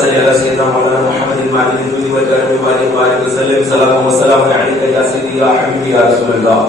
صل علی سیدنا مولانا محمد المعدن الجود والکرم وآلہ وآلہ وسلم سلام و سلام علیک یا سیدی یا حبیبی یا رسول اللہ۔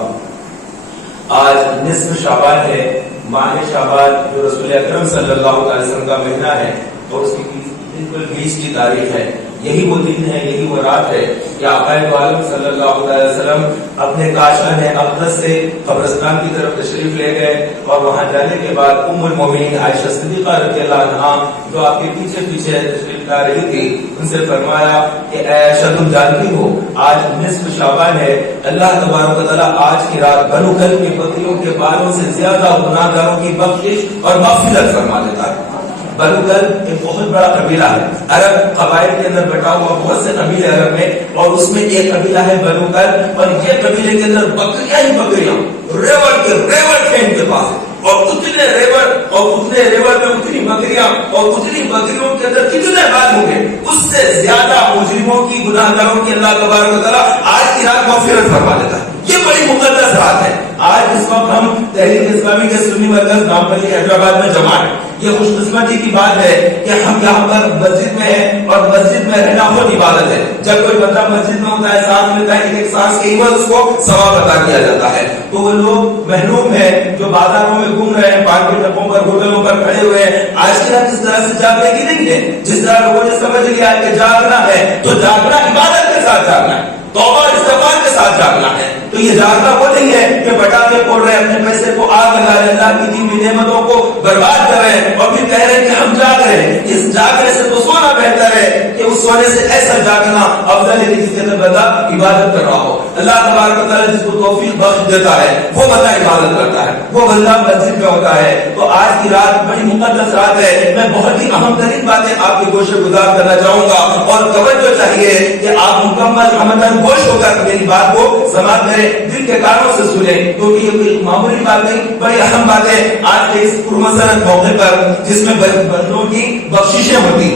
آج نصف شعبان ہے، ماہ شعبان جو رسول اکرم صلی اللہ علیہ وسلم کا مہینہ ہے اور اس کی بالکل 20 کی تاریخ ہے۔ یہی وہ دن ہے، یہی وہ رات ہے کہ آقا دو عالم صلی اللہ علیہ وسلم اپنے کاشان اقدس سے قبرستان کی طرف تشریف لے گئے اور وہاں جانے کے بعد ام المومنین عائشہ صدیقہ رضی اللہ عنہا جو آپ کے پیچھے پیچھے تشریف لا رہی تھی ان سے فرمایا کہ اے عائشہ تم جانتی ہو آج نصف شعبان ہے، اللہ تبارک و تعالیٰ آج کی رات بنو کلب کی بکریوں کے بالوں سے زیادہ گناہ گاروں کی بخشش اور مغفرت فرما دیتا ہے۔ بنو کلب ایک بہت بڑا قبیلہ ہے، عرب قبائل کے اندر بٹا ہوا بہت سے قبیلے عرب میں، اور اس میں ایک قبیلہ ہے بنو کلب، اور یہ قبیلے کے اندر بکریاں ہی بکریاں ریوڑ کے ان کے پاس، اور اتنے ریوڑ اور اتنے ریوڑ میں اتنی بکریاں اور اتنی بکریوں کے اندر کتنے بال ہوں گے، اس سے زیادہ مجرموں کی گناہ گاروں کی اللہ تبارک و تعالیٰ آج کی رات مغفرت فرما دیتا ہے۔ یہ بڑی مقدس رات ہے۔ آج اس وقت ہم تحریک اسلامی کے سنی مرکز نامپلی حیدرآباد میں جمع ہیں۔ یہ خوش قسمتی کی بات ہے کہ ہم یہاں پر مسجد میں ہیں اور مسجد میں رہنا بہت عبادت ہے۔ جب کوئی بندہ مسجد میں ہوتا ہے ساتھ ملتا ہے ایک سانس کے عوض اس کو ثواب عطا کیا جاتا ہے۔ تو وہ لوگ محروم ہیں جو بازاروں میں گھوم رہے ہیں، پان کے ڈبوں پر ہوٹلوں پر کھڑے ہوئے ہیں، آج کی رات اس طرح سے جاگنے کی نہیں ہے۔ جس طرح لوگوں نے سمجھ لیا کہ جاگنا ہے تو جاگنا عبادت کے ساتھ جاگنا ہے، توبہ استغفار کے ساتھ جاگنا ہے۔ تو یہ جاگنا وہ نہیں ہے کہ پٹاخے پھوڑ رہے ہیں، اپنے پیسے کو آگ لگا رہے ہیں، اللہ کی دی ہوئی نعمتوں کو برباد کر رہے ہیں اور پھر کہہ رہے ہیں کہ ہم جاگ رہے ہیں۔ اس جاگنے سے تو سونا بہتر ہے کہ اس سونے سے ایسا جاگنا افضل ہے کہ جس کے اندر بندہ عبادت کر رہا ہو۔ اللہ تبارک و تعالیٰ جس کو توفیق بخش دیتا ہے وہ بندہ عبادت کرتا ہے، وہ بندہ مسجد میں ہوتا ہے۔ تو آج کی رات بڑی مقدس رات ہے۔ میں بہت ہی اہم ترین باتیں آپ کے گوشے گزار کرنا چاہوں گا اور توجہ چاہیے کہ آپ مکمل ہمدن گوش ہو کر میری بات کو سماعت کریں، دل کے کانوں سے سنیں، کیونکہ یہ کوئی معمولی بات نہیں، بڑی اہم بات ہے آج کے اس پرمسرت موقع پر جس میں بندوں کی بخششیں ہوتی۔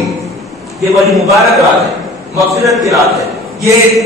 یہ بڑی مبارک رات ہے، مغفرت کی رات ہے۔ یہ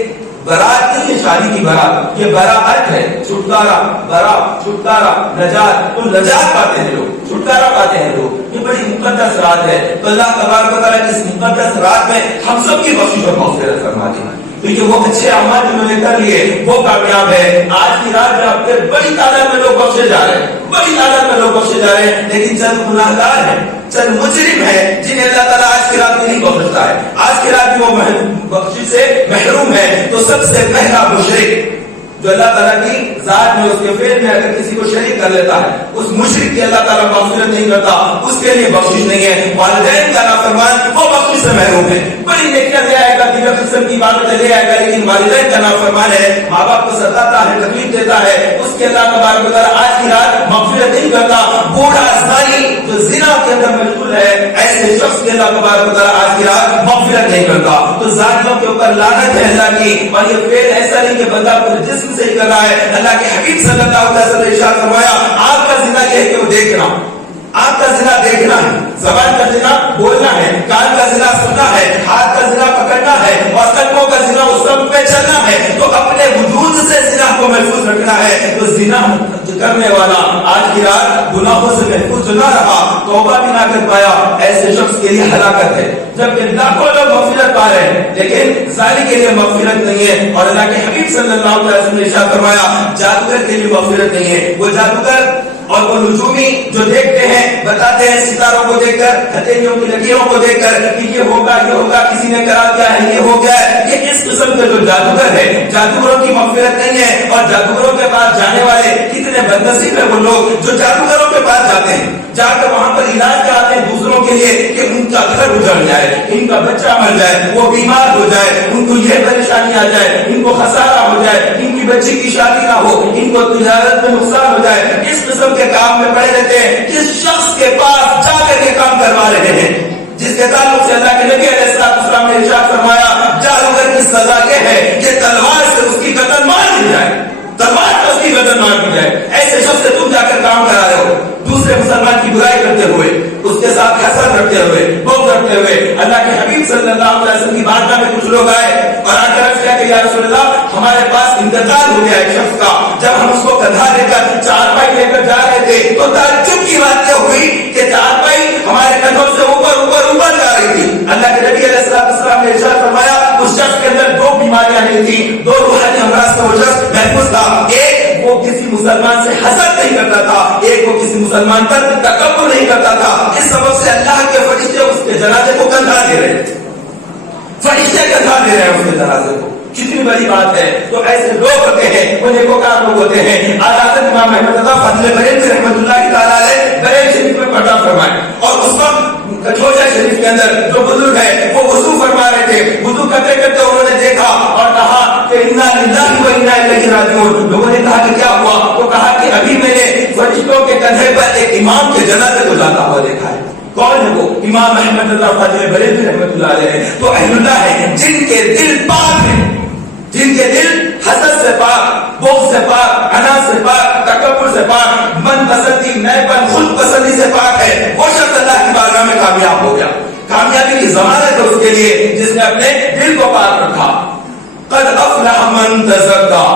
برات نہیں ہے شادی کی برات، یہ براعت ہے، چھٹکارا، برات، چھٹکارا، نجات، تو نجات پاتے ہیں لوگ، چھٹکارا پاتے ہیں لوگ۔ یہ بڑی مقدس رات ہے، تو اللہ تبارک و تعالیٰ اس مقدس رات میں ہم سب کی بخشش اور مغفرت فرما دے۔ تو یہ وہ اچھے اعمال جنہوں نے کر لیے وہ کامیاب ہے۔ آج کی رات میں آپ کے بڑی تعداد میں لوگ بخشے جا رہے ہیں، بڑی تعداد میں لوگ بخشے جا رہے ہیں، لیکن چند گناہگار ہیں، چند مجرم ہیں جنہیں اللہ تعالیٰ آج کی رات میں نہیں بخشتا ہے۔ آج کی رات میں وہ بخشش سے محروم ہے۔ تو سب سے پہلا مشرک جو اللہ تعالیٰ کی ذات میں اس کے فعل میں اگر کسی کو شریک کر لیتا ہے، اس مشرک کی اللہ تعالیٰ مغفرت نہیں کرتا، اس کے لیے بخشش نہیں ہے۔ والدین کا نافرمان وہ بخشش سے محروم ہے۔ بڑی نیکیاں لے آئے گا، دیگر قسم کی عبادتیں لے آئے گا، لیکن والدین کا نافرمان ہے، ماں باپ کو ستاتا ہے، تکلیف دیتا ہے، اس کے اللہ تبارک و تعالیٰ آج کی رات مغفرت نہیں کرتا۔ بوڑھا زانی جو زنا کے اندر مشغول ہے، ایسے شخص کے اللہ تبارک و تعالیٰ آج کی رات مغفرت نہیں کرتا۔ تو زانیوں کے اوپر لعنت ہے اللہ کی، اور یہ فعل ایسا نہیں کہ بندہ اپنے جسم سے ہی کر رہا ہے۔ اللہ کے حبیب صلی اللہ علیہ وسلم نے ارشاد فرمایا آنکھ کا زنا یہ ہے کہ وہ دیکھنا، آنکھ کا زنا دیکھنا ہے، زبان کا زنا بولنا ہے، کان کا زنا سننا ہے، ہاتھ کا زنا پکڑنا ہے، اور قدموں کا زنا اس سب پہ چلنا ہے۔ تو اپنے وجود سے زنا کو محفوظ رکھنا ہے۔ تو زنا کرنے والا آج کی رات گناہوں سے محفوظ نہ رہا، توبہ بھی نہ کر پایا، ایسے شخص کے لیے ہلاکت ہے۔ جبکہ لاکھوں لوگ مغفرت پا رہے ہیں لیکن زانی کے لیے مغفرت نہیں ہے۔ اور اللہ کے حبیب صلی اللہ علیہ وسلم نے ارشاد فرمایا جادوگر کے لیے مغفرت نہیں ہے۔ وہ جادوگر اور وہ نجومی جو دیکھتے ہیں، بتاتے ہیں ستاروں کو دیکھ کر، ہتھیلیوں کی لکیروں کو دیکھ کر کہ یہ ہوگا، کسی نے کرا دیا ہے، یہ ہو گیا ہے، یہ اس قسم کے جو جادوگر ہے، جادوگروں کی مغفرت نہیں ہے۔ اور جادوگروں کے پاس جانے والے کتنے بدنصیب ہیں وہ لوگ جو جادوگروں کے پاس جاتے ہیں، جا کر وہاں پر علاج کراتے ہیں دوسروں کے لیے کہ ان کا گھر اجڑ جائے، ان کا بچہ مر جائے، وہ بیمار ہو جائے، ان کو یہ پریشانی آ جائے، ان کو خسارہ ہو جائے، ان کی بچی کی شادی نہ ہو، ان کو تجارت میں نقصان ہو جائے۔ اس قسم کے کام میں پڑے رہتے ہیں، کس شخص کے پاس جا کر کے کام کروا رہے ہیں جس کے تعلق سے اللہ کے نبی علیہ السلام نے ارشاد فرمایا جادوگر کی سزا یہ ہے کہ تلوار سے اس کی گردن مار دی جائے، تلوار سے اس کی گردن مار دی جائے۔ ایسے شخص سے تم جا کر کام کرا رہے ہو، دوسرے مسلمان کی برائی کرتے ہوئے، اس کے ساتھ حسد رکھتے ہوئے، بغض رکھتے ہوئے۔ اللہ کے حبیب صلی اللہ علیہ وسلم کی بارگاہ میں کچھ لوگ آئے اور آ کر عرض کیا کہ یا رسول اللہ ہمارے پاس انتقال ہو گیا ایک شخص کا، جب ہم اس کو کندھا لے کر چارپائی لے کر جا رہے تھے تو تعجب کی بات یہ ہوئی کہ چارپائی ہمارے کندھوں سے اوپر اوپر اوپر جا رہی تھی۔ اللہ کے نبی نکال دے رہے ہیں اس کے جنازے کو، کتنی بڑی بات ہے. تو ایسے لوگ ہوتے ہیں، وہ نیکوکار لوگ ہوتے ہیں. حضرت امام احمد رضا فضل بریلوی رحمۃ اللہ تعالیٰ علیہ بریلوی شریف میں پردہ فرمائے، اور اس وقت کٹھوجا شریف کے اندر جو بزرگ ہے وہ وضو فرما رہے تھے. وضو کرتے کرتے انہوں نے دیکھا اور کہا کہ انا للہ و انا الیہ راجعون. لوگوں نے کہا کہ کیا ہوا؟ تو کہا کہ ابھی میں نے فرشتوں کے کندھے پر ایک امام کے جنازے کو جاتا ہوا دیکھا ہے. کون ہے وہ؟ امام احمد رضا فضل بریلوی رحمۃ اللہ علیہ. تو اہل اللہ ہے جن کے دل پاک ہیں، جن کے دل حسد سے پاک، بغض سے پاک، عناد سے پاک، تکبر سے پاک، من پسندی، نیپن، خود پسندی سے پاک ہے، وہ شخص اللہ کی بارگاہ میں کامیاب ہو گیا. کامیابی کی ضمانت ہے اس کے لیے جس نے اپنے دل کو پاک رکھا. قد افلح من تزکا،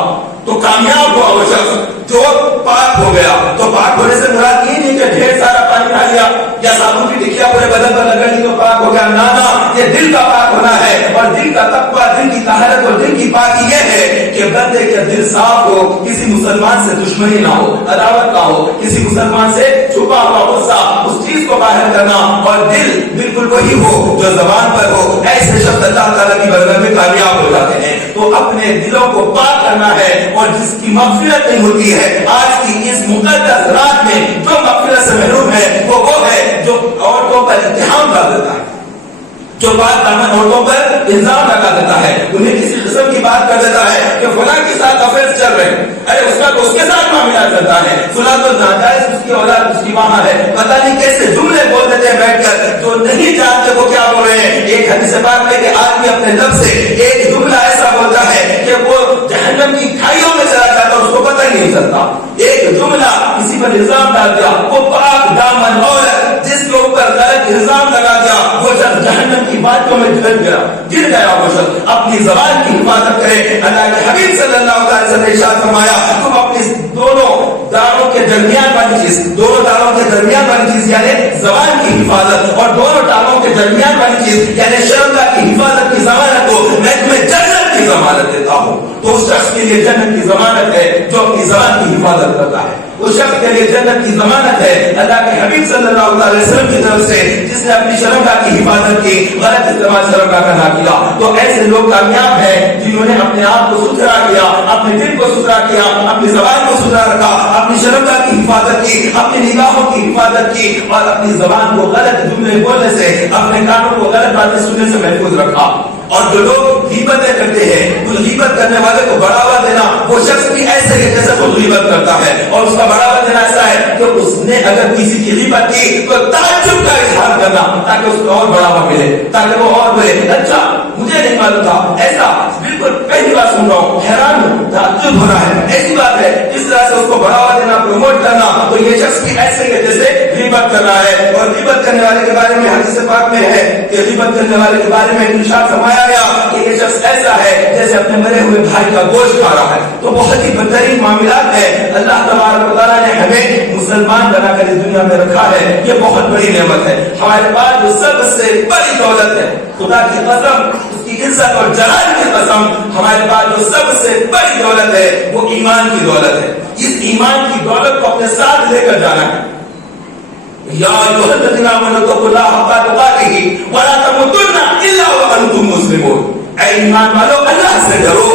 تو کامیاب ہوا وہ شخص جو پاک ہو گیا. تو پاک ہونے سے مراد یہ نہیں کہ ڈھیر سارا پانی ڈال لیا یا صابن کی ٹکیا پورے بدن پر لگا لی تو پاک ہو گیا. نانا، یہ دل کا پاک ہونا ہے، اور دل کا تقویٰ، دل کی طہارت اور دل کی پاکی یہ ہے کہ بندے کا دل صاف ہو، کسی مسلمان سے دشمنی نہ ہو، عداوت نہ ہو، کسی مسلمان سے چھپا ہوا غصہ اس چیز کو باہر کرنا، اور دل بالکل وہی ہو جو زبان پر ہو. ایسے شخص اللہ تعالیٰ کی بارگاہ میں کامیاب ہو جاتے ہیں. تو اپنے دلوں کو پاک کرنا ہے، اور جس کی مغفرت نہیں ہوتی ہے آج کی اس مقدس رات میں جو مغفرت سے محروم ہے وہ ہے جو عورتوں پر اتہام کر دیتا ہے، جو پاک دامن عورتوں پر الزام لگا دیتا ہے، انہیں کسی قسم کی بات کر دیتا ہے کہ فلاں کے ساتھ افیئر چل رہے ہیں، ارے اس کا تو اس کے ساتھ معاملہ چلتا ہے، فلاں تو ناجائز اس کی اولاد اس کی ماں ہے. پتہ نہیں کیسے جملے بول دیتے ہیں بیٹھ کر، جو نہیں جانتے وہ کیا بول رہے ہیں. ایک حدیث پاک میں کہ آدمی اپنے لب سے ایک جملہ ایسا بولتا ہے کہ وہ جہنم کی کھائیوں میں چلا جاتا ہے، اس کو پتہ ہی نہیں چلتا. ایک جملہ کسی پر الزام ڈال دیا، وہ پاک دامن عورت جس کے اوپر غلط الزام لگا دیا وہ شخص جہنم کی باتوں میں گر گیا وہ شخص. اپنی زبان کی حفاظت کرے. اللہ کے حبیب صلی اللہ علیہ وسلم نے ارشاد فرمایا تم اپنی دونوں داروں کے درمیان والی چیز، دونوں داروں کے درمیان والی چیز یعنی زبان کی حفاظت، اور دونوں داروں کے درمیان والی چیز یعنی شرمگاہ کی حفاظت کی ضمانت کو میں تمہیں جنت کی ضمانت دیتا ہوں. تو اس شخص کے لیے جنت کی ضمانت ہے جو اپنی زبان کی حفاظت کرتا ہے. اس شخص کے لیے جنت کی ضمانت ہے اللہ کے حبیب صلی اللہ علیہ وسلم کی طرف سے جس نے اپنی شرمگاہ کی حفاظت کی، غلط استعمال شرمگاہ کا نہ کیا. تو ایسے لوگ کامیاب ہیں جنہوں نے اپنے آپ کو ستھرا کیا، اپنے دل کو ستھرا کیا، اپنی زبان کو ستھرا رکھا، اپنی شرمگاہ کی حفاظت کی، اپنی نگاہوں کی حفاظت کی، اور اپنی زبان کو غلط جملے بولنے سے، اپنے کانوں کو غلط باتیں سننے سے محفوظ رکھا. اور جو لوگ غیبتیں کرتے ہیں اس غیبت کرنے والے کو بڑھاوا دینا، وہ شخص بھی ایسے ہی جیسے خود غیبت کرتا ہے، اور اس کا بڑھاوا دینا ایسا ہے کہ اس نے اگر کسی کی غیبت کی تو تعجب کا اظہار کرنا تاکہ اس کو اور بڑھاوا ملے، تاکہ وہ اور بولے اچھا مجھے نہیں معلوم تھا، ایسا بالکل پہلی بار سن رہا ہوں، حیران ہوں، تعجب ہو رہا ہے، ایسی بات ہے. اس طرح سے اس کو بڑھاوا دینا، پروموٹ کرنا. تو یہ شخص بھی ایسے ہی جیسے غیبت کر رہا ہے. اور غیبت کرنے والے کے بارے میں حدیث پاک میں ہے کہ غیبت کرنے والے کے بارے میں ارشاد فرمایا گیا کہ یہ شخص ایسا ہے جیسے اپنے مرے ہوئے بھائی کا گوشت کھا رہا ہے. تو بہت ہی بدترین معاملات ہے. اللہ تبارک و تعالیٰ نے ہمیں مسلمان بنا کر اس دنیا میں رکھا ہے، یہ بہت بڑی نعمت ہے. ہمارے پاس جو سب سے بڑی دولت ہے، خدا کی قسم، اس کی عزت اور جلال کی قسم، ہمارے پاس جو سب سے بڑی دولت ہے وہ ایمان کی دولت ہے. اس ایمان کی دولت کو اپنے ساتھ لے کر جانا ہے. یا ایھا الذین آمنوا اتقوا اللہ حق تقاتہ ولا تموتن الا وانتم مسلمون. اے ایمان والو، اللہ سے ڈرو،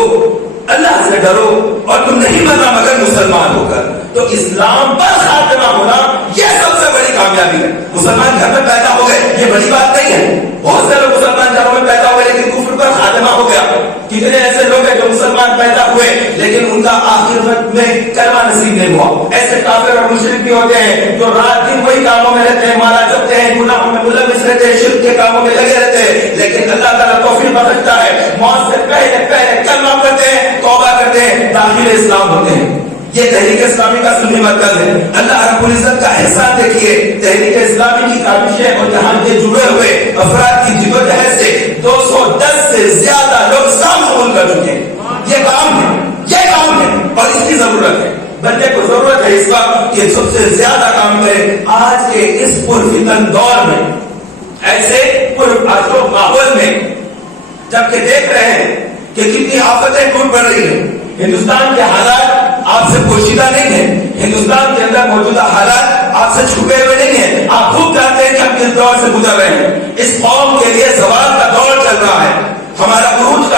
اللہ سے ڈرو، اور تم نہیں مرنا مگر مسلمان ہو کر. تو اسلام پر خاتمہ ہونا یہ سب سے بڑی کامیابی ہے. مسلمان گھر میں پیدا ہو گئے یہ بڑی بات نہیں ہے. بہت سے لوگ مسلمان گھروں میں پیدا ہوئے لیکن کفر پر خاتمہ ہو گیا. کتنے ایسے لوگ ہیں جو مسلمان پیدا ہوئے لیکن ان کا آخر وقت میں کلمہ نصیب نہیں ہوا. ایسے کافر اور مشرک بھی ہوتے ہیں جو رات دن وہی کاموں میں رہتے ہیں، مالا جپتے ہیں، گناہوں میں ملوث رہتے ہیں، شرک کے کاموں میں لگے رہتے ہیں، لیکن اللہ تعالیٰ توفیق بخشتا ہے، موت سے پہلے کلمہ پڑھتے ہیں، توبہ کرتے ہیں، داخل اسلام ہوتے ہیں. یہ تحریک اسلامی کا سنی مرکز ہے. اللہ رب العزت کا احسان دیکھیے، تحریک اسلامی کی کاوشیں اور یہاں کے جڑے ہوئے افراد کی جدوجہد سے 210 سے زیادہ لوگ اسلام قبول کر چکے ہیں. یہ کام ہے، یہ کام ہے، اور اس کی ضرورت ہے. بندے کو ضرورت ہے اس وقت کہ سب سے زیادہ کام کرے. آج کے اس پرفتن دور میں، ایسے پرآشوب ماحول میں، جبکہ دیکھ رہے ہیں کہ کتنی آفتیں ٹوٹ پڑ رہی ہیں، ہندوستان کے حالات آپ سے پوشیدہ نہیں ہیں، ہندوستان کے اندر موجودہ حالات آپ سے چھپے ہوئے نہیں ہیں. آپ خوب جانتے ہیں کہ ہم کس دور سے گزر رہے ہیں. اس قوم کے لیے زوال کا دور چل رہا ہے. ہمارا عروج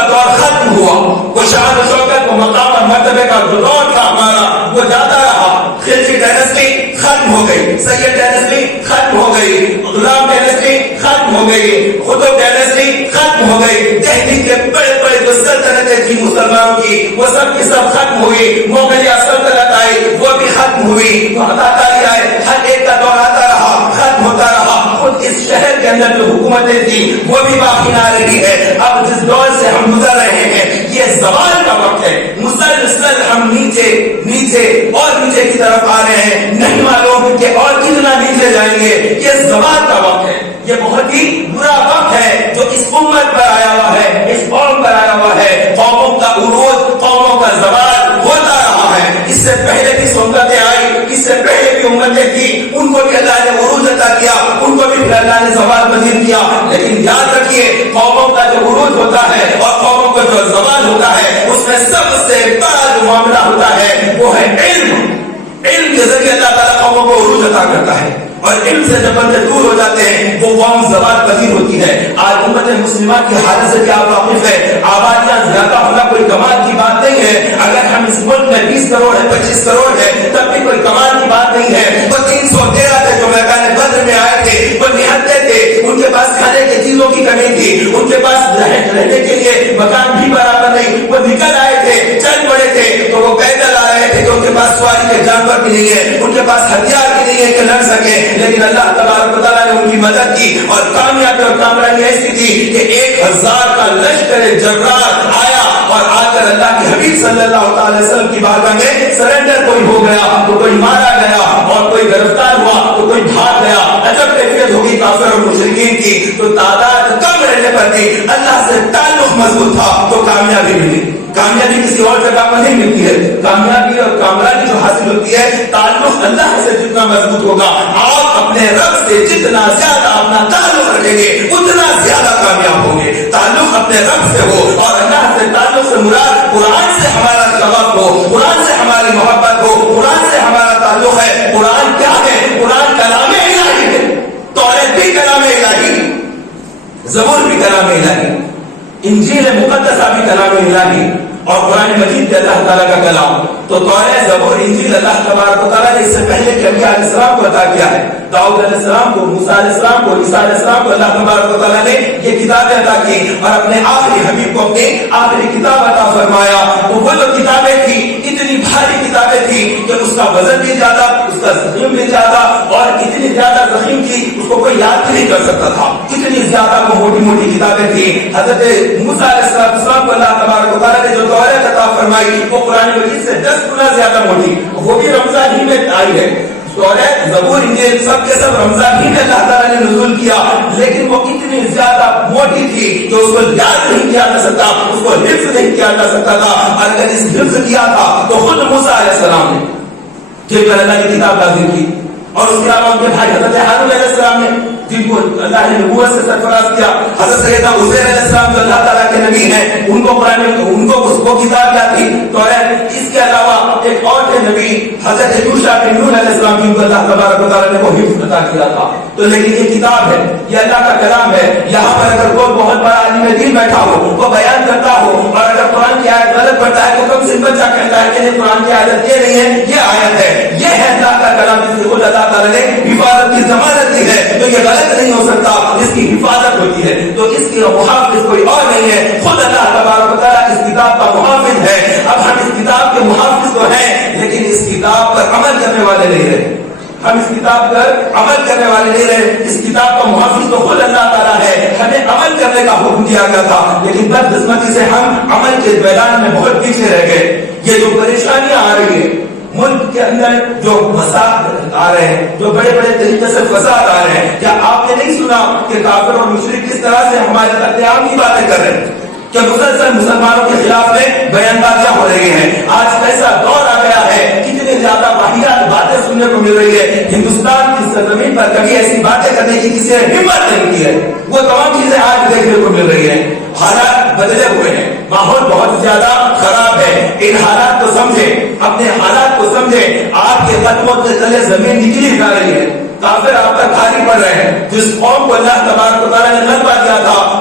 ختم ہو گئی, سید ڈائنسٹی ختم ہو گئی, غلام ڈائنسٹی ختم ہو گئی, قطب ڈائنسٹی ختم ہو گئی, دہلی کے بڑے بڑے جو سلطنتیں تھی مسلمانوں کی وہ سب کی سب ختم ہوئی, مغلیہ سلطنت آئی وہ بھی ختم ہوئی, تاتاری آئے, ہر ایک کا دور آتا رہا, ختم ہوتا رہا. خود اس شہر کے اندر جو حکومتیں تھی وہ بھی باقی نہ رہی ہے. اب جس دور سے ہم گزر رہے ہیں یہ زوال کا وقت ہے. مسلسل ہم نیچے نیچے اور نیچے کی طرف آ رہے ہیں, نہیں معلوم کہ اور کتنا نیچے جائیں گے. یہ زوال کا وقت ہے, یہ بہت ہی برا وقت ہے جو اس امت پر آیا ہوا ہے, اس قوم پر آیا ہوا ہے. قوموں کا عروج, قوموں کا زوال ہوتا رہا ہے. اس سے پہلے بھی سنتیں آئی, اس سے پہلے بھی امتیں تھی, ان کو بھی اللہ نے عروج عطا کیا, ان کو بھی اللہ نے زوال پذیر کیا. لیکن یاد رکھیے قوموں کا جو عروج ہوتا ہے اور قوموں کا جو زوال ہوتا ہے اس میں سب سے بڑا جو معاملہ ہوتا ہے وہ ہے علم. علم کے ذریعے اللہ تعالیٰ قوموں کو عروج عطا کرتا ہے, اور علم سے جب بندے دور ہو جاتے ہیں وہ قوم زوال پذیر ہوتی ہے. آج امت مسلمہ کی حالت سے کیا واقف ہے؟ آبادیاں زیادہ ہونا کوئی کمال کی بات نہیں ہے. اگر ہم اس ملک میں 20 کروڑ ہے, 25 کروڑ ہے, تب بھی کوئی کمال کی بات نہیں ہے. وہ 313 تھے جو میدان بدر میں آئے تھے, وہ نہتے تھے, ان کے پاس کھانے کی چیزوں کی کمی تھی, ان کے پاس رہنے کے لیے مکان بھی برابر نہیں. وہ نکل آئے تھے, چل پڑے تھے, تو وہ پیدل آ رہے تھے کہ ان کے پاس سواری کے جانور بھی نہیں ہے, ان کے پاس ہتھیار بھی نہیں ہے کہ لڑ سکے. لیکن اللہ تبارک و تعالیٰ نے ان کی مدد کی اور کامیابی اور کامرانی ایسی تھی کہ 1000 کا لشکر جرار آیا اور آ کر اللہ کے حبیب صلی اللہ تعالی وسلم کی بارگاہ میں سرنڈر کوئی ہو گیا تو کوئی مارا گیا, اور کوئی گرفتار ہوا تو کوئی بھاگ گیا. عجب کیفیت ہوگی کافر اور مشرکین کی. تو تعداد کم رہنے پر بھی اللہ سے تعلق مضبوط تھا تو کامیابی ملی. کامیابی کسی اور جگہ پر نہیں ملتی ہے. کامیابی اور کامرانی جو حاصل ہوتی ہے تعلق اللہ سے جتنا مضبوط ہوگا, آپ اپنے رب سے جتنا زیادہ اپنا تعلق رکھیں گے اتنا زیادہ کامیاب ہوں گے. تعلق اپنے رب سے ہو, اور اللہ سے تعلق سے مراد قرآن سے ہمارا شغف ہو, قرآن سے ہماری محبت ہو, قرآن سے ہمارا تعلق ہے. قرآن کیا ہے؟ قرآن کلام الہی ہے. توریت بھی کلام الہی, زبور بھی کلام الہی, انجیل مقدسہ بھی کلام الہی, اور قرآن مجید بھی اللہ تعالیٰ کا کلام. تو توریت, زبور, انجیل اللہ تبارک و تعالیٰ نے اس سے پہلے کہ انبیاء علیہ السلام کو عطا کیا ہے. داؤد علیہ السلام کو, موسیٰ علیہ السلام کو, عیسیٰ علیہ السلام کو اللہ تبارک و تعالیٰ نے یہ کتابیں عطا کی, اور اپنے آخری حبیب کو اپنی آخری کتاب عطا فرمایا. تو وہ جو کتابیں تھی اتنی بھاری کتابیں تھی کہ اس کا وزن بھی زیادہ, اس کا زخم بھی زیادہ, اور اتنی زیادہ زخیم تھی اس کو کوئی یاد نہیں کر سکتا تھا. اتنی زیادہ وہ موٹی موٹی کتابیں تھی. حضرت موسیٰ علیہ السلام کو اللہ تبارک و تعالیٰ نے جو توریت عطا فرمائی وہ قرآن مجید سے 10 گنا زیادہ موٹی, وہ بھی رمضان ہی میں آئی ہے. توریت, زبور, انجیل سب کے سب رمضان ہی میں اللہ تعالیٰ نے نزول کیا, لیکن وہ اتنی زیادہ موٹی تھی کہ اس کو یاد نہیں کیا جا سکتا, اس کو حفظ نہیں کیا جا سکتا تھا. اگر اس حفظ کیا تھا تو خود موسیٰ علیہ السلام نے جن پر اللہ کی کتاب نازل کی, اور اس کے علاوہ ان کے بھائی حضرت ہارون علیہ السلام نے جن کو اللہ نے نبوت سے سرفراز کیا, حضرت سیدنا عزیر علیہ السلام جو اللہ تعالیٰ کے نبی ہیں ان کو قرآن, ان کو اس کو کتاب کیا تھی توریت. اس کے علاوہ ایک اور تھے نبی حضرت یوشع بن نون علیہ السلام جن کو اللہ تبارک و تعالیٰ نے وہ حفظ عطا کیا تھا. تو لیکن یہ کتاب ہے, یہ اللہ کا کلام ہے. یہاں پر اگر کوئی بہت بڑا عالم دین بیٹھا ہو, وہ بیان کرتا ہو, اور اگر قرآن کی آیت غلط پڑھتا ہے تو کم سے بچہ کہتا ہے کہ یہ قرآن کی آیت یہ نہیں ہے, یہ آیت ہے. یہ ہے اللہ کا کلام جس کو اللہ تعالیٰ نے حفاظت کی ضمانت دی ہے, تو یہ غلط نہیں ہو سکتا, اس کی حفاظت ہوتی ہے. تو اس کی محافظ کوئی اور نہیں ہے, خود اللہ تبارک و تعالیٰ اس کتاب کا محافظ ہے. اب ہم اس کتاب کے محافظ تو ہیں, لیکن اس کتاب پر عمل کرنے والے نہیں رہے. ہم اس کتاب پر عمل کرنے والے نہیں رہے. اس کتاب کا محافظ تو خود اللہ تعالیٰ ہے. ہمیں عمل کرنے کا حکم دیا گیا تھا, لیکن بدقسمتی سے ہم عمل کے میدان میں بہت پیچھے رہ گئے. یہ جو پریشانیاں آ رہی ہیں ملک کے اندر, جو فساد آ رہے ہیں, جو بڑے بڑے طریقے سے فساد آ رہے ہیں, کیا آپ نے نہیں سنا کہ کافر اور مشرک کس طرح سے ہمارے قتل عام کی باتیں کر رہے ہیں؟ کیا مسلسل مسلمانوں کے خلاف میں بیان بازیاں ہو رہی ہیں؟ آج ایسا دور آ گیا ہے, کتنی زیادہ واحد باتیں سننے کو مل رہی ہے. ہندوستان کی سرزمین پر کبھی ایسی باتیں کرنے کی کسی نے ہمت نہیں کی ہے. وہ تمام چیزیں آج دیکھنے کو مل رہی ہیں. حالات بدلے ہوئے ہیں, ماحول بہت زیادہ خراب ہے. ان حالات کو سمجھیں, اپنے حالات کو سمجھیں. آپ کے قدموں کے تلے زمین نکلی جا رہی ہے, کافر آپ پر بھاری پڑ رہے ہیں. جس قوم کو اللہ تبارک و تعالیٰ نے غلبہ دیا تھا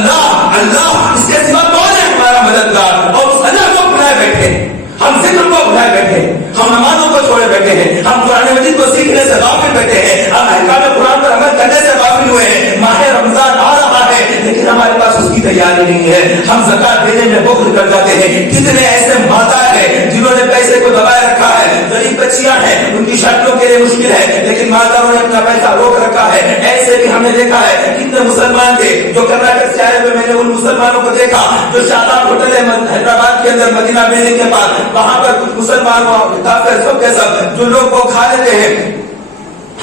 اللہ اللہ اس کے سوا کون ہے ہمارا مددگار، اور اس اللہ کو بھلائے بیٹھے، ہم ذکر کو بھلائے بیٹھے، ہم نمازوں کو چھوڑے بیٹھے ہیں، ہم قرآن مجید کو سیکھنے سے غافل بیٹھے ہیں، ہم احکام قرآن پر عمل کرنے سے غافل ہوئے ہیں۔ ماہ رمضان آ رہا ہے لیکن ہمارے پاس اس کی تیاری نہیں ہے، ہم زکات دینے میں بخل کر جاتے ہیں۔ کتنے ایسے مادہ ہیں جنہوں نے پیسے کو دبائے رکھا ہے، غریب بچیاں ہیں ان کی شادیوں کے لیے مشکل ہے لیکن ماداروں نے اپنا پیسہ روک رکھا ہے۔ ایسے بھی ہم نے دیکھا ہے کتنے مسلمان تھے جو کرناٹک سے آئے ہوئے، میں نے ان مسلمانوں کو دیکھا جو شاداب ہوٹل ہے حیدرآباد کے اندر مدینہ بینک کے پاس، وہاں پر کچھ مسلمان کافر سب کے سب جو لوگ وہ کھا لیتے ہیں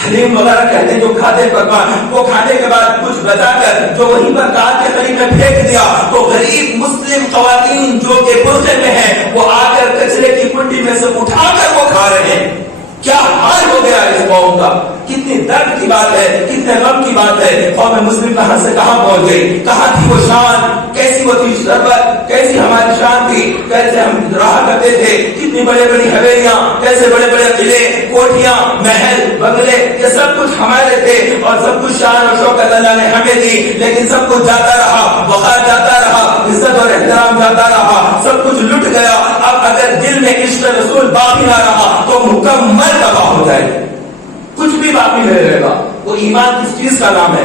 حلیم وغیرہ کہتے ہیں جو کھاتے پکوان، وہ کھانے کے بعد کچھ بچا کر جو وہیں پر کار کے قریب میں پھینک دیا، تو غریب مسلم خواتین جو کہ برقعے میں ہیں وہ آ کر کچرے کی کنڈی میں سے اٹھا کر وہ کھا رہے ہیں۔ کیا حال ہو گیا اس قوم کا، کتنی درد کی بات ہے، کتنے غم کی بات ہے۔ قوم مسلم کہاں سے کہاں پہنچ گئی، کہاں تھی وہ شان، کیسی وہ تھی شربت، کیسی ہماری شان تھی، کیسے ہم رہا کرتے تھے، کتنی بڑے بڑی حویلیاں، کیسے بڑے بڑے قلعے، کوٹیاں، محل، بنگلے، یہ سب کچھ ہمارے تھے اور سب کچھ شان اور شوکت اللہ نے ہمیں دی، لیکن سب کچھ جاتا رہا، وقار جاتا رہا، عزت اور احترام جاتا رہا، سب کچھ لٹ گیا۔ اب اگر دل میں عشق رسول باقی نہ رہا تو مکمل تباہ ہو جائے، کچھ بھی باقی نہیں رہے گا۔ وہ ایمان کس چیز کا نام ہے؟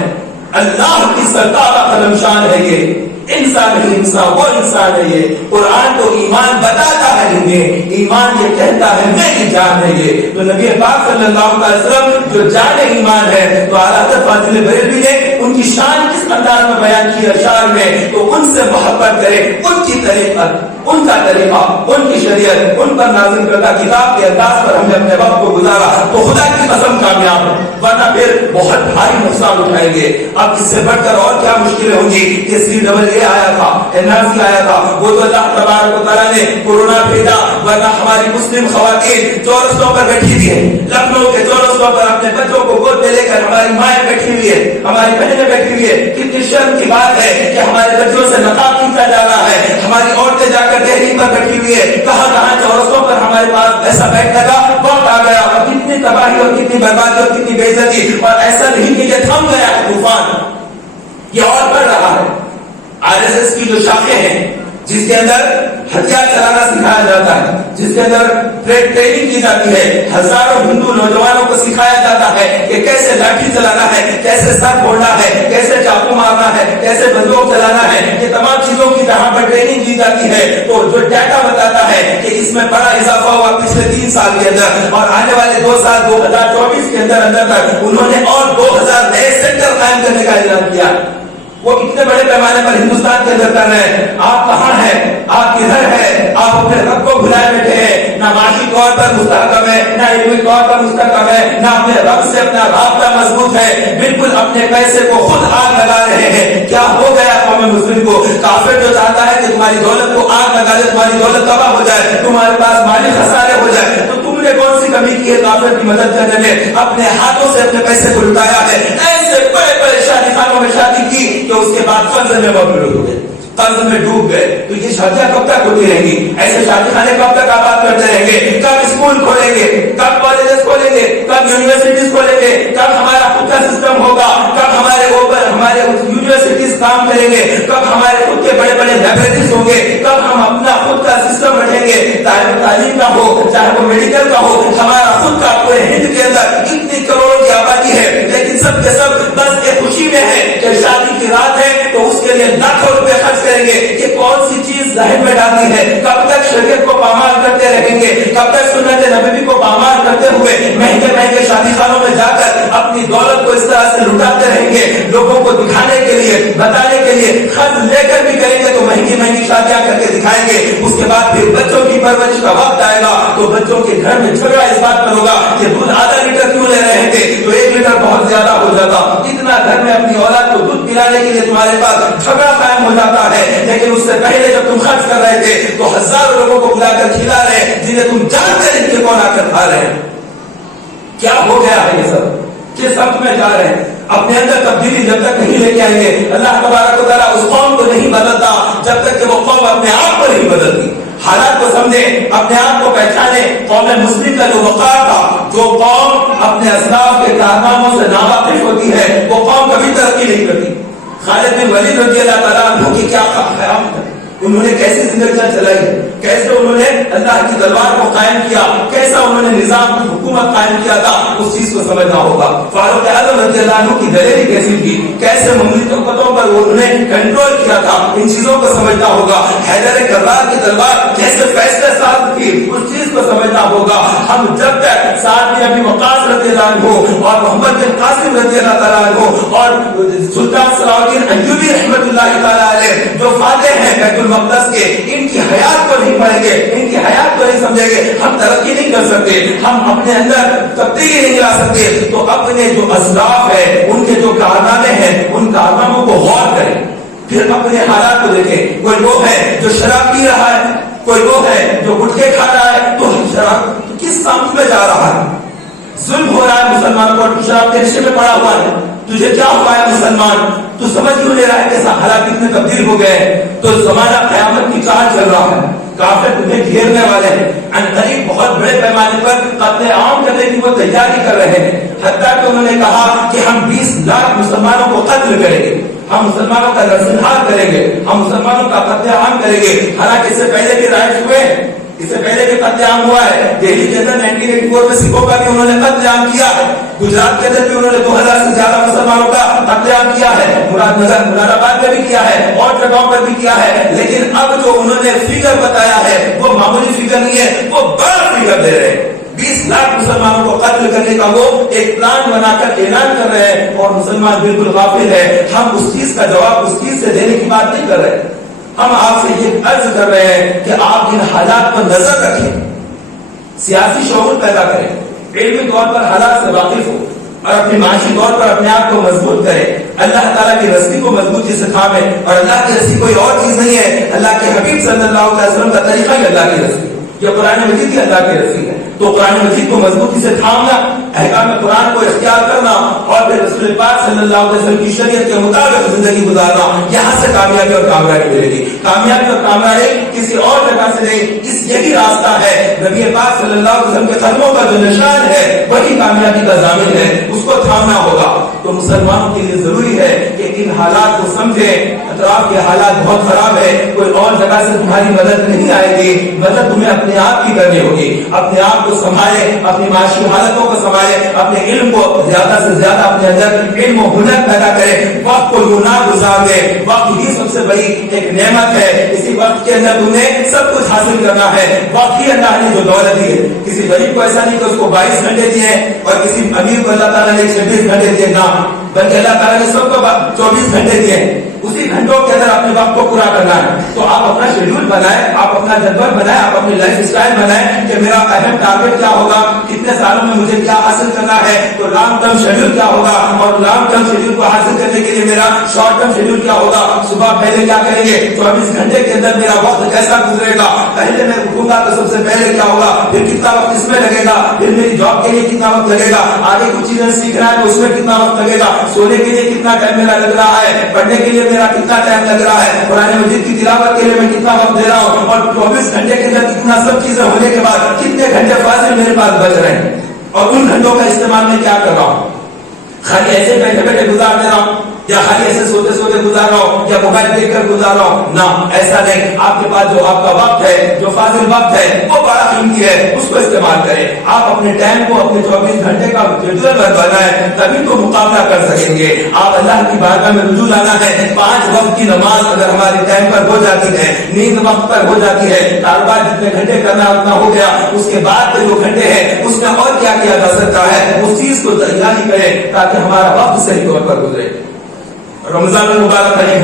اللہ کی سرکار کا قلم شان ہے یہ، انسان ہے انسان، وہ انسان ہے یہ۔ قرآن تو ایمان بتاتا ہے انہیں، ایمان یہ کہتا ہے میری جان ہے یہ۔ تو نبی پاک صلی اللہ علیہ وسلم جو جان ایمان ہے، تو اعلیٰ حضرت فاضل بریلوی نے ان کی شان کس انداز میں بیان کی اشعار میں، تو ان سے محبت کرے، ان کی طریقت، ان کا طریقہ، ان کی شریعت، ان پر نازل کردہ کتاب کے انداز پر ہم نے اپنے وقت کو گزارا تو خدا کی قسم کامیاب ہے، ورنہ پھر بہت بھاری نقصان اٹھائیں گے۔ اب اس سے بڑھ کر اور کیا مشکلیں ہوں گی کہ CAA آیا تھا، NRC آیا تھا، وہ تو اللہ تبارک و تعالیٰ نے کورونا بھیجا، ورنہ ہماری مسلم خواتین چورستوں پر بیٹھی ہوئی ہے، لکھنؤ کے چورستوں پر اپنے بچوں کو گود میں لے کر ہماری مائیں بیٹھی ہوئی ہے، ہماری بہنیں بیٹھی ہوئی ہے۔ کتنی شرم کی بات ہے کہ ہمارے بچوں سے نقاب کھینچا جا رہا ہے، ہماری عورتیں جا کر دہلی پر بیٹھی ہوئی ہے، کہاں کہاں چورستوں پر ہمارے پاس ایسا بیٹھنے کا وقت آ گیا، اور کتنی تباہی اور کتنی بربادی اور کتنی بے عزتی، اور ایسا نہیں کہ یہ تھم گیا ہے طوفان، یہ اور بڑھ رہا ہے۔ RSS کی جو شاخیں ہیں جس کے اندر ہتھیار چلانا سکھایا جاتا ہے، جس کے اندر ٹریننگ کی جاتی ہے، ہزاروں ہندو نوجوانوں کو سکھایا جاتا ہے کہ کیسے لاٹھی چلانا ہے، کیسے سر پھوڑنا ہے، کیسے چاقو مارنا ہے، کیسے بندوق چلانا ہے، یہ تمام چیزوں کی جہاں پر ٹریننگ دی جاتی ہے، تو جو ڈیٹا بتاتا ہے کہ اس میں بڑا اضافہ ہوا پچھلے 3 سال کے اندر، اور آنے والے 2 سال 2024 کے اندر تک انہوں نے اور 2000 نئے سینٹر قائم کرنے کا اعلان کیا۔ وہ کتنے بڑے پیمانے پر ہندوستان کے اندر کر رہے ہیں۔ آپ کہاں ہیں، آپ کدھر ہیں، آپ اپنے رب کو بھلائے بیٹھے ہیں، نہ معاشی طور پر مستحکم ہے، نہ علمی طور پر مستحکم ہے، نہ اپنے رب سے اپنا رابطہ مضبوط ہے، بالکل اپنے پیسے کو خود آگ لگا رہے ہیں۔ کیا ہو گیا قوم مسلم کو؟ کافر جو چاہتا ہے کہ تمہاری دولت کو آگ لگا دے، تمہاری دولت تباہ ہو جائے، تمہارے پاس مالی خسارے ہو جائے، تو تم نے کون سی کمی کی ہے کافر کی مدد کرنے میں؟ اپنے ہاتھوں سے اپنے پیسے کو لٹایا ہے، ایسے بڑے بڑے شادی خانوں میں شادی کی کہ اس کے بعد قرض میں مبلول ہو گئے، قرض میں ڈوب گئے۔ تو یہ شادیاں کب تک ہوتی رہیں گی؟ ایسے شادی خانے کب تک آباد کرتے رہیں گے؟ کب اسکول کھولیں گے، کب کالجز کھولیں گے، کب یونیورسٹیز کھولیں گے، کب ہمارا خود کا سسٹم ہوگا، کب ہمارے اوپر ہمارے یونیورسٹیز کام کریں گے، کب ہمارے خود کے بڑے بڑے لائبریریز ہوں گے، کب ہم اپنا خود کا سسٹم رکھیں گے، چاہے وہ تعلیم کا ہو، چاہے وہ میڈیکل کا ہو، ہمارا خود کا پورے ہند کے اندر اتنی کروڑوں کی آبادی ہے، لیکن سب کے سب بس ایک خوشی میں ہے کہ شادی کی رات ہے تو اس کے لیے لاکھوں روپے خرچ کریں گے کہ کون سی چیز ذہن میں ڈالنی ہے، کب تک شریعت کو پامال کرتے رہیں گے، کب تک سنت نبوی کو پامال کرتے ہوئے مہنگے مہنگے شادی خانوں میں جا کر اپنی دولت کو اس طرح سے لٹاتے رہیں گے، لوگوں کو دکھانے کے لیے، بتانے کے لیے، خرچ لے کر بھی کریں گے تو مہنگی مہنگی شادیاں کر کے دکھائیں گے۔ اس کے بعد پھر بچوں کی پرورش کا وقت آئے گا تو بچوں کے گھر میں جھگڑا اس بات پر ہوگا کہ دودھ آدھا لیٹر کیوں لے رہے تھے تو 1 لیٹر بہت زیادہ ہو جاتا، اتنا گھر میں اپنی اولاد کو دودھ پلانے کے لیے تمہارے پاس جھگڑا قائم ہو جاتا ہے، لیکن اس سے پہلے جب تم خرچ کر رہے تھے تو ہزاروں لوگوں کو بلا کر کھلا رہے جنہیں تم جانتے نہیں کہ کون آ کر کھا رہے ہیں۔ کیا ہو گیا ہے یہ سب؟ کس سمت میں جا رہے ہیں؟ اپنے اندر تبدیلی جب تک نہیں لے کے آئیں گے، اللہ تبارک و تعالیٰ اس قوم کو نہیں بدلتا جب تک کہ وہ قوم اپنے آپ کو نہیں بدلتی۔ حالات کو سمجھیں، اپنے آپ کو پہچانیں۔ قوم مسلم کا جو وقار تھا، جو قوم اپنے اسلاف کے کارناموں سے ناواقف ہوتی ہے، وہ قوم کبھی ترقی نہیں کرتی۔ خالد بن ولید رضی اللہ تعالیٰ عنہ کی کیا قیام ہے، انہوں نے کیسی زندگیاں چلائی، کیسے انہوں نے اللہ کی دربار کو قائم کیا، کیسا انہوں نے نظام حکومت قائم کیا تھا، اس چیز کو سمجھنا ہوگا۔ فاروق اعظم رضی اللہ عنہ کی دلیری کیسی تھی، کیسے مملکتوں پر انہوں نے کنٹرول کیا تھا، ان چیزوں کو سمجھنا ہوگا۔ حیدر کرار کی دربار کیسے فیصلے ساز تھی، اس چیز کو سمجھنا ہوگا۔ ہم جب تک سعد بن ابی وقاص رضی اللہ عنہ اور محمد بن قاسم رضی اللہ تعالیٰ عنہ اور سلطان صلاح الدین ایوبی رحمۃ اللہ تعالیٰ علیہ جو فاتح ہیں بیت المقدس کے، ان کی حیات کو نہیں پڑھیں گے، ان کی حیات کو نہیں سمجھیں گے، ہم ترقی نہیں کر سکتے، ہم اپنے اندر تبدیلی نہیں لا سکتے۔ تو اپنے جو اسلاف ہے، ان کے جو کارنامے ہیں، ان کارناموں کو غور کریں، پھر اپنے حالات کو دیکھیں۔ کوئی وہ ہے جو شراب پی رہا ہے، کوئی وہ ہے جو گٹکے کھا رہا ہے، تو شراب کس کام میں جا رہا ہے؟ ظلم ہو رہا ہے مسلمان کو، شراب کے نشے میں پڑا ہوا ہے، تجھے کیا ہوا ہے مسلمان؟ تو سمجھ کیوں لے رہا ہے کہ حالات کتنے تبدیل ہو گئے؟ تو زمانہ قیامت کی چال چل رہا ہے، کافر تمہیں گھیرنے والے ہیں، عنقریب بہت بڑے پیمانے پر قتل عام کرنے کی وہ تیاری کر رہے ہیں، حتیٰ کہ انہوں نے کہا کہ ہم 20 لاکھ مسلمانوں کو قتل کریں گے، ہم مسلمانوں کا نرسنہار کریں گے، ہم مسلمانوں کا قتل عام کریں گے۔ حالانکہ اس سے پہلے بھی رائٹس ہوئے، اس سے پہلے بھی قتل عام ہوا ہے۔ دہلی کے اندر 1984 میں سکھوں کا بھی انہوں نے قتل عام کیا ہے، گجرات کے اندر بھی انہوں نے 2000 سے زیادہ مسلمانوں کا قتل عام کیا ہے، مراد آباد میں بھی کیا ہے، اور جگہوں پر بھی کیا ہے۔ لیکن اب جو انہوں نے فگر بتایا ہے وہ معمولی فگر نہیں ہے، وہ بڑا فگر دے رہے ہیں۔ 20 لاکھ مسلمانوں کو قتل کرنے کا وہ ایک پلان بنا کر اعلان کر رہے ہیں، اور مسلمان بالکل غافل ہے۔ ہم اس چیز کا جواب اس چیز سے دینے کی بات نہیں کر رہے، ہم آپ سے یہ عرض کر رہے ہیں کہ آپ ان حالات پر نظر رکھیں، سیاسی شعور پیدا کریں، علمی طور پر حالات سے واقف ہو، اور اپنے معاشی طور پر اپنے آپ کو مضبوط کریں۔ اللہ تعالیٰ کی رسی کو مضبوطی سے تھامیں، اور اللہ کی رسی کوئی اور چیز نہیں ہے، اللہ کے حبیب صلی اللہ علیہ وسلم کا طریقہ ہی اللہ کی رسی ہے، یہ قرآن مجید کی اللہ کی رسی ہے۔ تو قرآن مجید کو مضبوطی سے تھامنا، احکام قرآن کو اختیار کرنا، اور پھر رسول پاک صلی اللہ علیہ وسلم کی شریعت کے مطابق زندگی گزارنا، یہاں سے کامیابی اور کامیابی ملے گی۔ کامیابی اور کامیابی کسی اور جگہ سے نہیں، اس یہی راستہ ہے، نبی پاک صلی اللہ علیہ وسلم کے قدموں کا جو نشان ہے وہی کامیابی کا ضامن ہے، اس کو تھامنا ہوگا۔ تو مسلمانوں کے لیے ضروری ہے کہ ان حالات کو سمجھیں، اطراف کے حالات بہت خراب ہے، کوئی اور جگہ سے تمہاری مدد نہیں آئے گی، مدد تمہیں اپنے آپ کی کرنی ہوگی۔ اپنے آپ کو سنبھالے، اپنی معاشی حالتوں کو سنبھالے، اپنے علم کو زیادہ سے زیادہ اپنے اندر علم و ہنر پیدا کرے، وقت کو یوں نہ گزار دے، وقت ہی سب سے بڑی ایک نعمت ہے، اسی وقت کے اندر تمہیں سب کچھ حاصل کرنا ہے، وقت ہی اللہ نے جو دولت دی ہے۔ کسی غریب کو ایسا نہیں کہ اس کو 22 گھنٹے دیے اور کسی امیر کو اللہ تعالیٰ نے 26 گھنٹے دیے، نہ، بلکہ اللہ تعالیٰ نے سب کو 24 گھنٹے دیے، اسی گھنٹوں کے اندر اپنے وقت کو پورا کرنا ہے۔ تو آپ اپنا شیڈول بنائیں، آپ اپنا جدول بنائیں، آپ اپنی لائف اسٹائل بنائیں کہ میرا اہم ٹارگیٹ کیا ہوگا، کتنے سالوں میں مجھے کیا حاصل کرنا ہے، تو لانگ ٹرم شیڈول کیا ہوگا، اور لانگ ٹرم شیڈول کو حاصل کرنے کے لیے میرا شارٹ ٹرم شیڈول کیا ہوگا۔ صبح پہلے کیا کریں گے، 24 گھنٹے کے اندر میرا وقت کیسا گزرے گا، پہلے میں اٹھوں گا تو سب سے پہلے کیا ہوگا، پھر کتنا وقت اس میں لگے گا، پھر میری جاب کے لیے کتنا وقت لگے گا، آگے کچھ چیزیں سیکھنا ہے تو اس میں کتنا وقت لگے گا، سونے کے لیے کتنا ٹائم میرا لگ رہا ہے، پڑھنے کے لیے میرا کتنا ٹائم لگ رہا ہے، قرآن مجید کی تلاوت کے لیے میں کتنا وقت دے رہا ہوں، اور 24 گھنٹے کے اندر کتنا سب چیزیں ہونے کے بعد کتنے گھنٹے فاضل میرے پاس بچ رہے ہیں، اور ان گھنٹوں کا استعمال میں کیا کر رہا ہوں، خالی ایسے بیٹھے بیٹھے گزار دے رہا ہوں، یا خالی ایسے سوتے سوتے گزار رہا ہوں، یا موبائل دیکھ کر گزار رہا ہوں، نہ، ایسا نہیں۔ آپ کے پاس جو آپ کا وقت ہے، جو فاضل وقت ہے، وہ بڑا قیمتی ہے، اس کو استعمال کریں۔ آپ اپنے ٹائم کو اپنے 24 گھنٹے کا شیڈول بنائیں، تبھی تو مقابلہ کر سکیں گے۔ آپ اللہ کی بارگاہ میں رجوع لانا ہے، 5 وقت کی نماز اگر ہمارے ٹائم پر ہو جاتی ہے، نیند وقت پر ہو جاتی ہے، کاروبار جتنے گھنٹے کرنا اتنا ہو گیا، اس کے بعد کے جو گھنٹے ہیں اس میں اور کیا کیا جا سکتا ہے، اس چیز کو تیاری کریں تاکہ ہمارا وقت صحیح طور پر گزرے۔ رمضان المبارک ہے،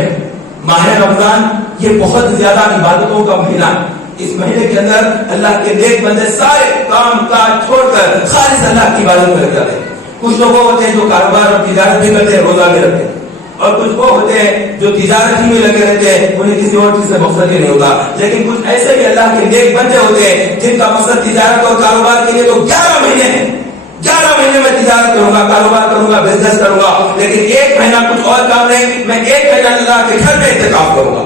ماہ رمضان یہ بہت زیادہ عبادتوں کا مہینہ، اس مہینے کے اندر اللہ کے نیک بندے سارے کام کاج چھوڑ کر خالص اللہ کی عبادت میں لگ جاتے ہیں۔ کچھ لوگ ہوتے ہیں جو کاروبار اور تجارت بھی کرتے ہیں، روزہ بھی رکھتے ہیں، اور کچھ وہ ہوتے ہیں جو تجارت ہی میں لگے رہتے ہیں، انہیں کسی اور چیز سے مقصد ہی نہیں ہوتا۔ لیکن کچھ ایسے بھی اللہ کے نیک بندے ہوتے ہیں جن کا مقصد تجارت اور کاروبار کے لیے تو 11 مہینے ہیں، 11 مہینے میں تجارت کروں گا، کاروبار کروں گا، بزنس کروں گا، لیکن ایک مہینہ کچھ اور کام نہیں، میں ایک مہینہ اللہ کے گھر میں اعتکاف کروں گا۔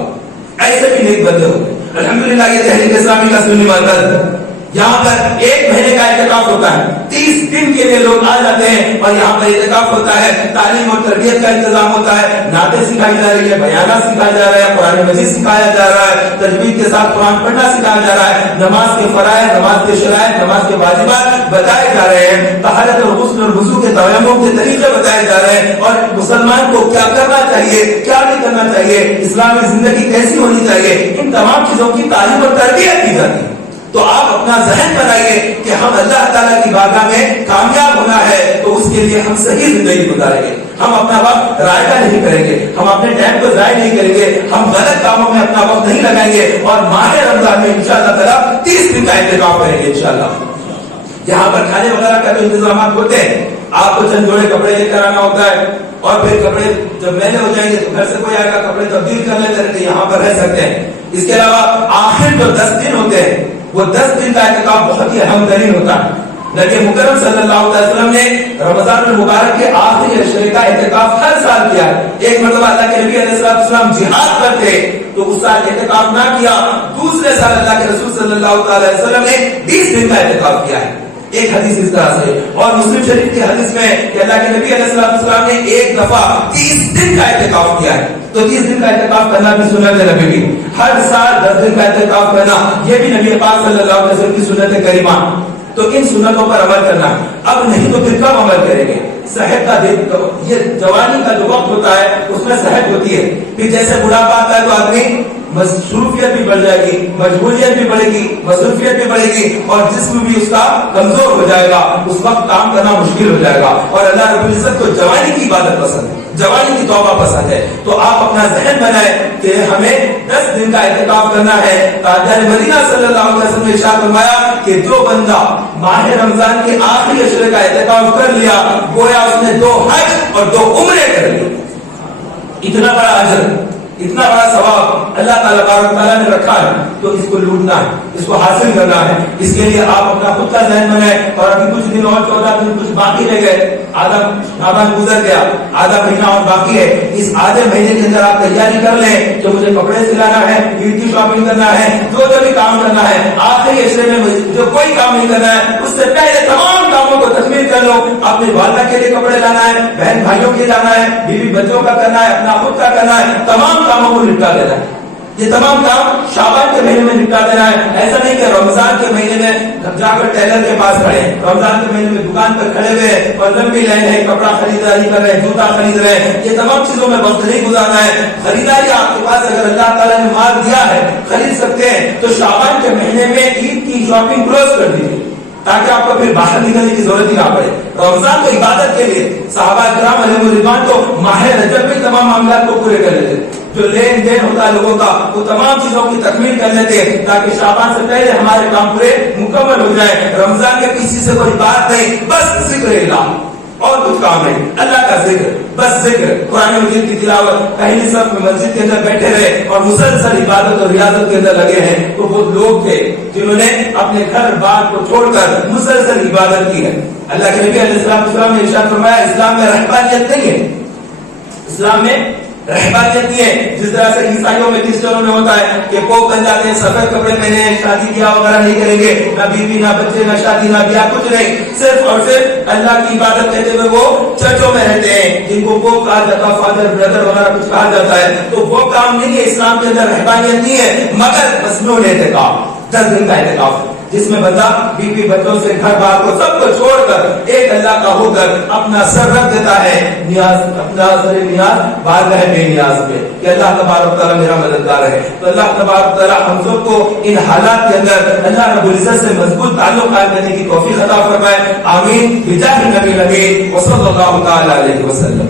ایسے بھی نیک بندے ہوتے ہیں۔ الحمدللہ یہ تحریک اسلامی کا سنی مرکز یہاں پر 1 مہینے کا اعتکاف ہوتا ہے، 30 دن کے لیے لوگ آ جاتے ہیں اور یہاں پر اعتکاف ہوتا ہے، تعلیم اور تربیت کا انتظام ہوتا ہے، نعتیں سکھائی جا رہی ہے، بیانات سکھایا جا رہا ہے، قرآن مجید سکھایا جا رہا ہے، تجوید کے ساتھ قرآن پڑھنا سکھایا جا رہا ہے، نماز کے فرائض، نماز کے شرائط، نماز کے واجبات بتائے جا رہے ہیں، طہارت اور غسل اور وضو کے تیمم کے طریقے بتائے جا رہے ہیں، اور مسلمان کو کیا کرنا چاہیے، کیا نہیں کرنا چاہیے، اسلامی زندگی کیسی ہونی چاہیے، ان تمام چیزوں کی تعلیم اور تربیت کی جاتی ہے۔ تو آپ اپنا ذہن بنائیے کہ ہم اللہ تعالیٰ کی بارگاہ میں کامیاب ہونا ہے تو اس کے لیے ہم صحیح زندگی گزاریں گے، ہم اپنا وقت رائگاں نہیں کریں گے، ہم اپنے ٹائم کو ضائع نہیں کریں گے، ہم غلط کاموں میں اپنا وقت نہیں لگائیں گے، اور ماہ رمضان میں انشاءاللہ تعالیٰ 30 دن کا اعتکاف کریں گے انشاءاللہ۔ یہاں پر کھانے وغیرہ کا جو انتظامات ہوتے ہیں، آپ کو چند جوڑے کپڑے لے کر آنا ہوتا ہے، اور پھر کپڑے جب میلے ہو جائیں گے تو گھر سے کوئی آئے گا کپڑے تبدیل کر لیتے ہیں، یہاں پر رہ سکتے ہیں۔ اس کے علاوہ آخر جو 10 دن ہوتے ہیں وہ 10 دن کا اعتکاف بہت ہی اہم ترین ہوتا ہے۔ نبی مکرم صلی اللہ علیہ وسلم نے رمضان المبارک کے آخری عشرے کا اعتکاف ہر سال کیا ہے۔ ایک مرتبہ اللہ کے نبی علیہ السلام جہاد پر تھے تو اس سال اعتکاف نہ کیا، دوسرے سال اللہ کے رسول صلی اللہ علیہ وسلم نے 20 دن کا اعتکاف کیا ہے۔ ایک حدیث اس طرح سے، اور مسلم شریف کی حدیث میں کہ اللہ کے نبی علیہ السلام نے ایک دفعہ 30 دن کا اعتکاف کیا ہے۔ تو 30 دن کا اعتکاف کرنا بھی سنت ہے نبی کی، ہر سال 10 دن کا اعتکاف کرنا یہ بھی نبی پاک صلی اللہ علیہ وسلم کی سنت ہے کریمہ۔ تو ان سنتوں پر عمل کرنا، اب نہیں تو پھر کب عمل کریں گے؟ صحت کا دن، یہ جوانی کا جو وقت ہوتا ہے اس میں صحت ہوتی ہے، پھر جیسے بڑھاپا آتا ہے تو آدمی مصروفیت بھی بڑھ جائے گی، مجبوریت بھی بڑھے گی، مصروفیت بھی بڑھے گی، اور جسم بھی اس کا کمزور ہو جائے گا، اس وقت کام کرنا مشکل ہو جائے گا۔ اور اللہ رب العزت کو جوانی کی عبادت پسند ہے، جوانی کی توبہ پسند ہے۔ تو آپ اپنا ذہن بنائیں کہ ہمیں 10 دن کا اعتکاف کرنا ہے۔ تاجدار مدینہ صلی اللہ علیہ وسلم نے ارشاد فرمایا کہ جو بندہ ماہ رمضان کے آخری عشرے کا اعتکاف کر لیا گویا اس نے 2 حج اور 2 عمرے کر لیے۔ اتنا بڑا اجر، اتنا بڑا ثواب اللہ تعالیٰ نے رکھا ہے، تو اس کو لوٹنا ہے، اس کو حاصل کرنا ہے۔ اس کے لیے آپ اپنا خود کا ذہن بنائیں۔ اور ابھی کچھ دن اور 14 دن کچھ باقی رہ گئے، آدھا شعبان گزر گیا، آدھا مہینہ اور باقی ہے۔ اس آدھے مہینے کے اندر آپ تیاری کر لیں کہ مجھے کپڑے سلانا ہے، عید کی شاپنگ کرنا ہے، جو بھی کام کرنا ہے، آخری عشرے میں جو کوئی کام نہیں کرنا ہے اس سے پہلے تمام کاموں کو تکمیل کر لو۔ اپنے والدہ کے لیے کپڑے لانا ہے، بہن بھائیوں کے لانا ہے، بیوی بچوں کا کرنا ہے، اپنا خود کا کرنا ہے، تمام کاموں کو نپٹا دینا ہے۔ یہ تمام کام شعبان کے مہینے میں نپٹا دینا ہے۔ ایسا نہیں کہ رمضان کے مہینے میں جا کر ٹیلر کے پاس کھڑے ہیں، رمضان کے مہینے میں دکان پر کھڑے ہوئے اور لمبی لائن ہے، کپڑا خریداری کر رہے ہیں، جوتا خرید رہے ہیں، یہ تمام چیزوں میں وقت نہیں گزارنا ہے۔ خریداری آپ کے پاس اگر اللہ تعالیٰ نے مال دیا ہے، خرید سکتے ہیں، تو شعبان کے مہینے میں عید کی شاپنگ کلوز کر دیجیے تاکہ آپ کو پھر باہر نکلنے کی ضرورت ہی نہ پڑے۔ رمضان کو عبادت کے لیے صحابہ کرام علیہ رضوان تو ماہ رجب میں تمام معاملات کو پورے کر لیتے، جو لین دین ہوتا ہے لوگوں کا وہ تمام چیزوں کی تکمیل کر لیتے ہیں تاکہ شعبان سے پہلے ہمارے کام پورے مکمل ہو جائے۔ رمضان کے کسی سے کوئی بات نہیں، بس ذکر الہ، اور کچھ کام نہیں، اللہ کا ذکر، بس ذکر، قرآن مجید کی تلاوت، پہلی صف میں مسجد کے اندر بیٹھے رہے اور مسلسل عبادت اور ریاضت کے اندر لگے ہیں، تو وہ لوگ تھے جنہوں نے اپنے گھر بار کو چھوڑ کر مسلسل عبادت کی ہے۔ اللہ کے نبی علیہ السلام نے ارشاد فرمایا اسلام میں رہبانیت نہیں ہے، اسلام میں رہبانیت نہیں ہے۔ جس طرح سے عیسائیوں میں کرسچنوں میں ہوتا ہے کہ پوپ بن جاتے ہیں، سفید کپڑے پہنے ہیں، شادی بیاہ وغیرہ نہیں کریں گے، نہ بیوی نہ بچے نہ شادی نہ بیاہ، کچھ نہیں، صرف اور صرف اللہ کی عبادت کرتے ہوئے وہ چرچوں میں رہتے ہیں جن کو پوپ کہا جاتا ہے، فادر بردر وغیرہ کچھ کہا جاتا ہے۔ تو وہ کام نہیں ہے، اسلام کے اندر رہبانیت نہیں ہے، مگر مسنون اعتکاف، 10 دن کا اعتکاف جس میں بندہ بیوی بچوں سے گھر بار کو سب کو چھوڑ کر ایک اللہ کا ہو کر اپنا سر رکھ دیتا ہے نیاز، اپنا سر نیاز بارگاہ بے نیاز پہ کہ اللہ تبارک تعالیٰ میرا مددگار ہے۔ تو اللہ تبارک تعالیٰ ہم سب کو ان حالات کے اندر اللہ رب العزت سے مضبوط تعلق قائم کرنے کی توفیق عطا فرمائے، آمین بجاہ نبی نبی وصلی اللہ تعالی علیہ وسلم۔